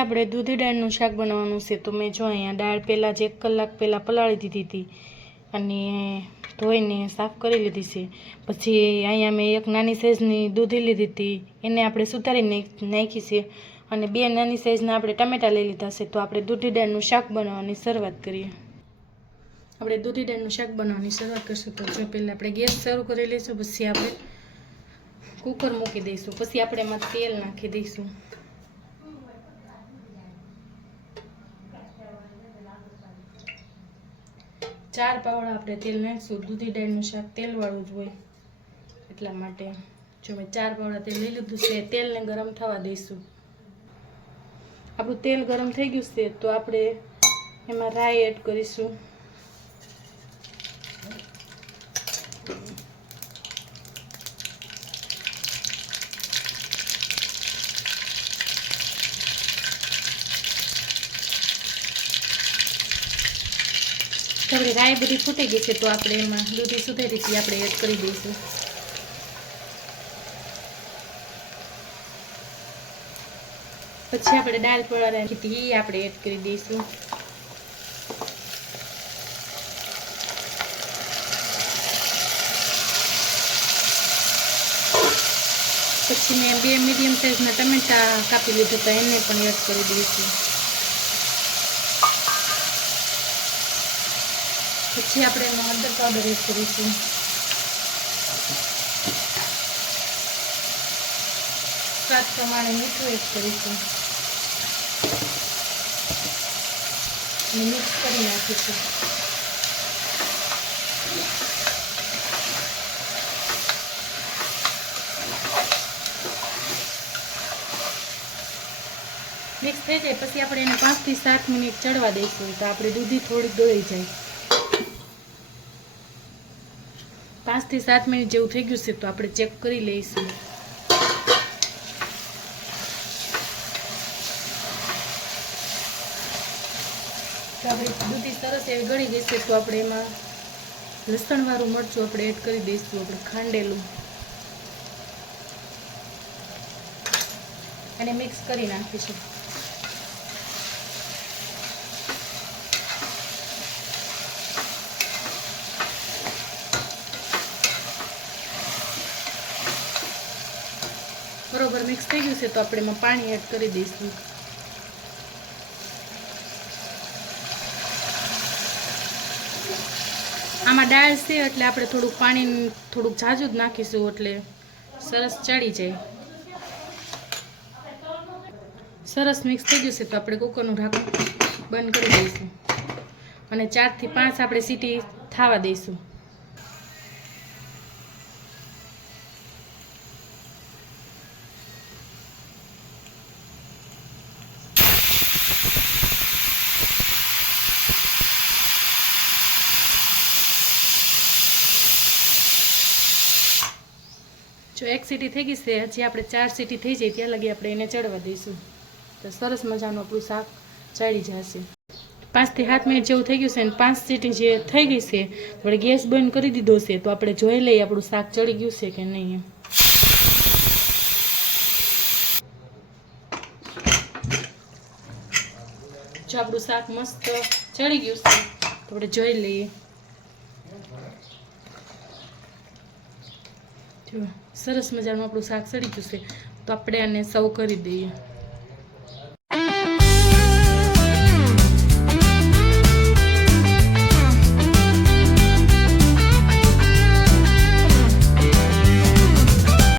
આપણે દૂધી દાળનું શાક બનાવવાનું છે, તો મેં જો અહીંયા દાળ પહેલાં જ એક કલાક પહેલાં પલાળી દીધી હતી અને ધોઈને સાફ કરી લીધી છે. પછી અહીંયા મેં એક નાની સાઇઝની દૂધી લીધી હતી, એને આપણે સુધારી નાખી છે અને બે નાની સાઇઝના આપણે ટામેટાં લઈ લીધા છે, તો આપણે દૂધી દાળનું શાક બનાવવાની શરૂઆત કરીએ. આપણે દૂધી દાળનું શાક બનાવવાની શરૂઆત કરીશું, તો જો પહેલાં આપણે ગેસ શરૂ કરી લઈશું, પછી આપણે કુકર મૂકી દઈશું, પછી આપણે એમાં તેલ નાખી દઈશું. ચાર પાવડા આપણે તેલ નાખીશું. દૂધી ડાળનું શાક તેલવાળું જ હોય. એટલા માટે જો મેં ચાર પાવડા તેલ લઈ લીધું છે, તેલને ગરમ થવા દઈશું. આપણું તેલ ગરમ થઈ ગયું છે, તો આપણે એમાં રાઈ એડ કરીશું. આપણી રાઈ બધી ફૂટી ગઈ છે, તો આપણે એમાં દૂધી સુધેરી હતી, આપણે એડ કરી દઈશું. પછી આપણે દાળ પડા રાખી એ આપણે એડ કરી દઈશું. પછી મેં બે મીડિયમ સાઇઝના ટમેટા કાપી લીધા હતા, એને પણ એડ કરી દઈશું. પછી આપણે એમાં હળદર પાવડર એડ કરીશું. સ્વાદ પ્રમાણે મીઠું એડ કરીશું. મિક્સ કરી નાખીશું. મિક્સ થઈ જાય, પછી આપણે એને પાંચથી સાત મિનિટ ચડવા દઈશું, તો આપણે દૂધી થોડી દોઈ જાય. પાંચથી સાત મિનિટ જેવું થઈ ગયું છે, તો આપણે ચેક કરી લઈશું. તો દૂધી સરસ એવી ગળી ગઈ છે તો આપણે એમાં લસણવાળું મરચું આપણે એડ કરી દઈશું, આપણે ખાંડેલું. અને મિક્સ કરી નાખીશું. બરોબર મિક્સ થઈ ગયું છે, તો આપણે એમાં પાણી એડ કરી દઈશું. આમાં દાળ છે, એટલે આપણે થોડુંક પાણી થોડુંક ઝાઝું જ નાખીશું, એટલે સરસ ચડી જાય. સરસ મિક્સ થઈ ગયું છે, તો આપણે કુકરનું ઢાંકણ બંધ કરી દઈશું. અને ચારથી પાંચ આપણે સીટી થવા દઈશું. જો એક સીટી થઈ ગઈ છે, હજી આપણે ચાર સીટી થઈ જાય ત્યાં લગી આપણે એને ચડવા દઈશું. તો સરસ મજાનું આપણું શાક ચડી જશે. પાંચથી સાત મિનિટ જેવું થઈ ગયું છે અને પાંચ સીટી જે થઈ ગઈ છે આપણે ગેસ બંધ કરી દીધો છે, તો આપણે જોઈ લઈએ આપણું શાક ચડી ગયું છે કે નહીં. જો આપણું શાક મસ્ત ચડી ગયું છે, તો આપણે જોઈ લઈએ. જો સરસ મજાનું આપણું શાક સડી છે તો આપણે આને સર્વ કરી દઈએ.